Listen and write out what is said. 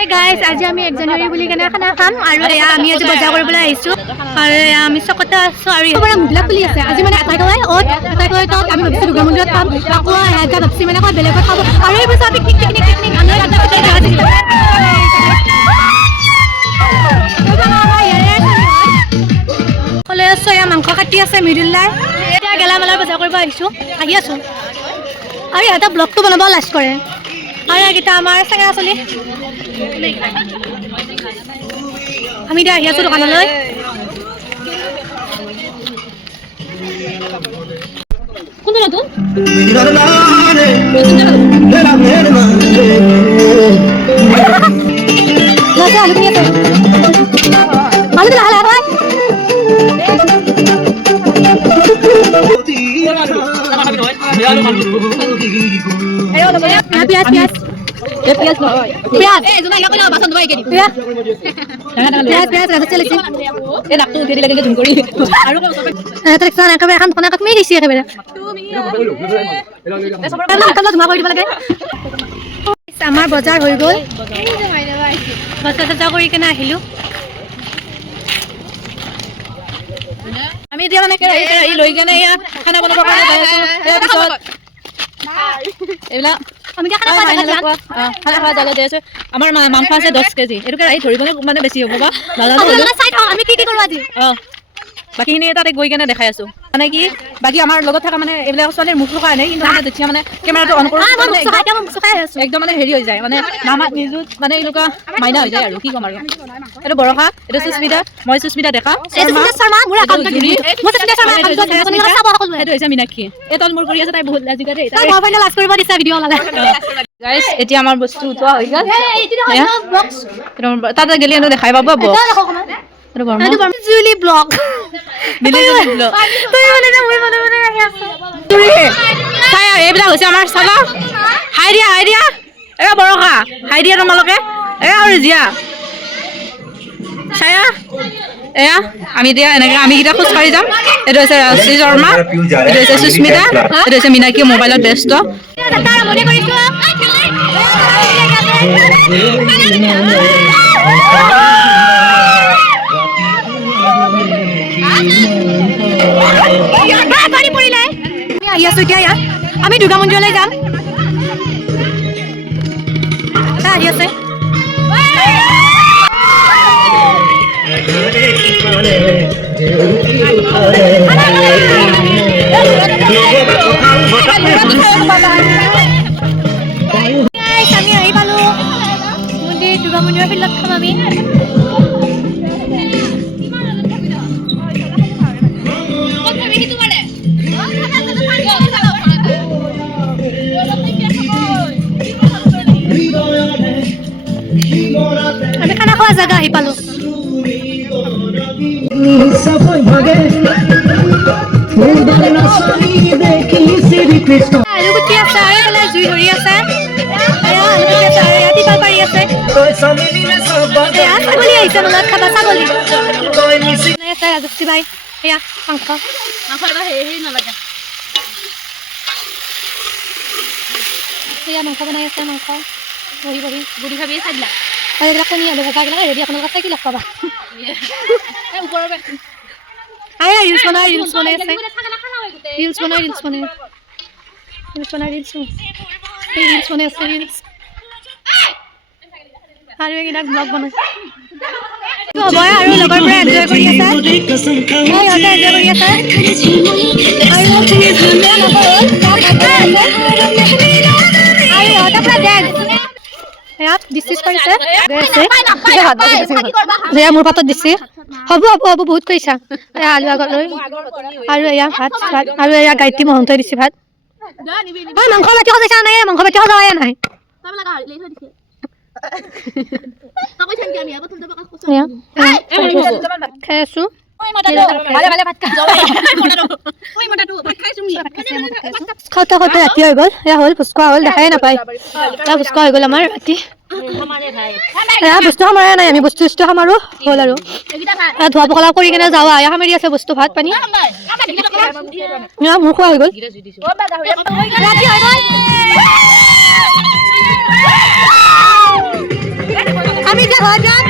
Hi guys, আজি আমি 1 জানুৱাৰী বুলি কেনে খানা খাম আৰু এয়া আমি আজি বজাৰ কৰিবলৈ আহিছোঁ আৰু এয়া আমি চকতে আছোঁ আৰু ইয়াৰ পৰা মুগলা খুলি আছে। আজি মানে এটাই তত আমি ভাবিছোঁ দুৰ্গা মন্দিৰত খাম, আকৌ এটা ভাবিছোঁ মানে ক'ত বেলেগত খাব আৰু এই বছৰ পিকনিক ক'লে আছোঁ। এয়া মাংস কাটি আছে মৃদুল্লাই, এতিয়া গেলামালৰ বজাৰ কৰিব আহি আছোঁ আৰু ইহঁতে ব্লগটো বনাব লাজ কৰে আৰু এইকেইটা আমাৰ চেঙেৰা চলি। আমি এতিয়া আহি আছোঁ দোকানলৈ। কোনটো নতুন আমাৰ বজাৰ হৈ গ'ল, বজাৰ চজাৰ কৰি কেনে আহিলোঁ। আমি এতিয়া মানে কেৰাহী লৈ কেনে এয়া খানা বনাবৰ কাৰণে যাই আছোঁ। তাৰপিছত এইবিলাক আমি খানা খোৱা জালত দি আছোঁ। আমাৰ মাংস আছে 10 কেজি, এইটো কেৰাহী ধৰিবলৈ মানে বেছি হ'ব বা আমি কি কৰোঁ আজি বাকীখিনি তাতে গৈ কেনে দেখাই আছোঁ। মানে কি বাকী আমাৰ লগত থকা মানে এইবিলাক ছোৱালীৰ মুখ লগাই নাই, কিন্তু মানে যেতিয়া মানে কেমেৰাটো অন কৰোঁ একদম মানে হেৰি হৈ যায়, মানে নামাত নিজুত মানে এনেকুৱা মাইনা হৈ যায় আৰু কি ক'ম আৰু। এইটো বৰষা, এইটো সুস্মিতা, মই সুস্মিতা ডেকা, সেইটো হৈছে মীনাক্ষী। এই তল মোৰ কৰি আছে, তাই বহুত লাজ কৰে। গাইজ এতিয়া আমাৰ বস্তু উঠোৱা হৈ গ'ল, তাতে গেলি দেখাই পাব এইবিলাক হৈছে আমাৰ চালা। হাই দিয়া এয়া বৰষা, হাই দিয়া তোমালোকে, এয়া আৰু জীয়া চায়া। এয়া আমি এতিয়া এনেকে আমি কেইটা খোজকাঢ়ি যাম। এইটো হৈছে ৰাজশ্ৰী শৰ্মা, এইটো হৈছে সুস্মিতা, এইটো হৈছে মীনাক্ষী মোবাইলত ব্যস্ত। আহি আছোঁ এতিয়া ইয়াত আমি দুৰ্গা মন্দিৰলৈ যাম। আহি আছে আমি আহি পালোঁ মন্দিৰ, দুৰ্গা মন্দিৰৰ ফিল্ডত খাম আমি। আমি খানা খোৱা জাগা আহি পালোঁ। আলুগুটি আছে আৰু এইফালে জুই ধৰি আছে, ৰাতিপাল পাৰি আছে। ছাগলী আহিছে মনত খাবা, ছাগলী আছে ৰাজশ্ৰী বাই। এয়া মাংস নালাগে, সেয়া মাংস বনাই আছে। মাংস বহি বুঢ়ী ভাবি চাই দিলা আৰু এইবিলাক কণী আলু ভজাগিলা ৰেডি। আপোনালোকে চাই কি লাগ পাবা। ৰিলচ বনাই আছে, ৰিলচ বনাই আছে আৰু এইবিলাক ব্লগ বনাই হ'ব আৰু লগৰ পৰা এনজয় কৰি আছে, সিহঁতে এনজয় কৰি আছে আৰু সিহঁতে পৰা মোৰ পাতত দিছে। হ'ব বহুত কৈছা। আলু আগলৈ আৰু এয়া ভাত আৰু এয়া গায়ত্ৰী মহন্তই দিছে ভাত। মাংস বাতি সজাইছা নাই? মাংস বাতি সজোৱাই নাই। খাই আছো খাওঁতে ৰাতি হৈ গ'ল। এয়া হ'ল ভোজ খোৱা হ'ল, দেখাই নাপায়। ভোজ খোৱা হৈ গ'ল আমাৰ ৰাতি। বস্তু সামৰাই নাই, আমি বস্তু সামাৰো হ'ল আৰু ধোৱা পখলা কৰি কেনে যাওঁ। সামৰি আছে বস্তু ভাত পানী, মোৰ খোৱা হৈ গ'ল। হৈ যাওক